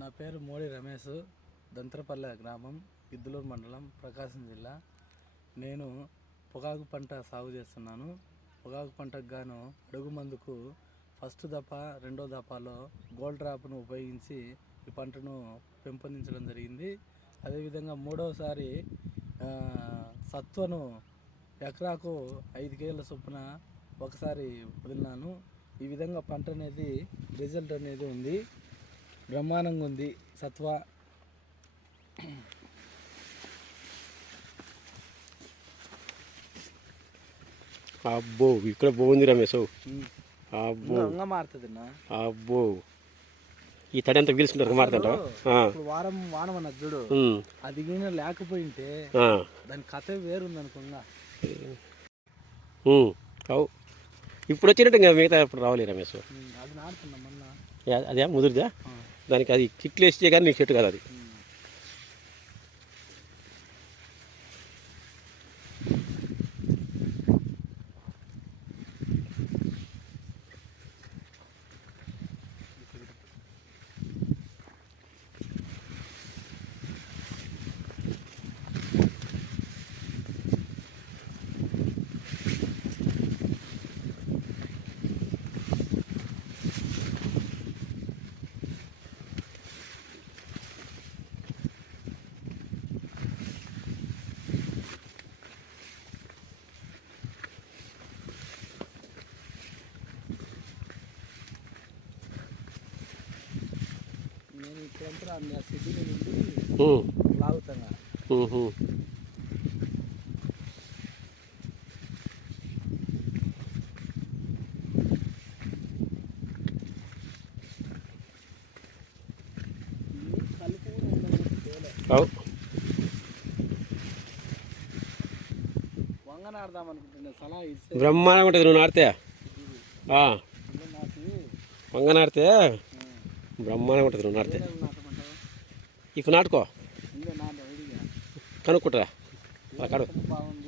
నా పేరు మోడి రమేష్, దంత్రపల్లె గ్రామం, గిద్దలూరు మండలం, ప్రకాశం జిల్లా. నేను పొగాకు పంట సాగు చేస్తున్నాను. పొగాకు పంటకు గాను అడుగు మందుకు ఫస్ట్ దఫ, రెండో దఫాలో గోల్డ్ డ్రాప్ను ఉపయోగించి ఈ పంటను పెంపొందించడం జరిగింది. అదేవిధంగా మూడవసారి సత్వను ఎకరాకు 5 కేజీల చొప్పున ఒకసారి వదిలినాను. ఈ విధంగా పంట అనేది రిజల్ట్ అనేది ఉంది, బ్రహ్మాండంగా ఉంది. సత్వ అబ్బో ఇక్కడ బాగుంది రమేష్. అబ్బో మారుతుంది. అబ్బో ఈ తడి అంతా పీల్చుకుంటారు మారుతుంటా. వారం వానం అన్నది చూడు, అది లేకపోయింటే దాని కథ వేరుంది అనుకోంగా. ఇప్పుడు వచ్చినట్టు ఇంకా మిగతా ఇప్పుడు రావాలి రమేష్. అది నాటుతున్నా మొన్న. అదే ముదురుదా? దానికి అది కిట్లు వేస్తే కానీ నీకు చెట్టు కాదు అది. నేను ఇప్పుడంతా సిటీలో నుండి లాగుతాను. వంగ నాడదాం అనుకుంటున్నా, సలహా ఇస్తే. బ్రహ్మాండంగా ఉంటుంది నువ్వు నాడితే. వంగ నాడితే బ్రహ్మాండంగా ఉంటుంది నువ్వు నాడితే. ఇప్పుడు నాటుకో, కనుక్కుంటారా. బాగుంది.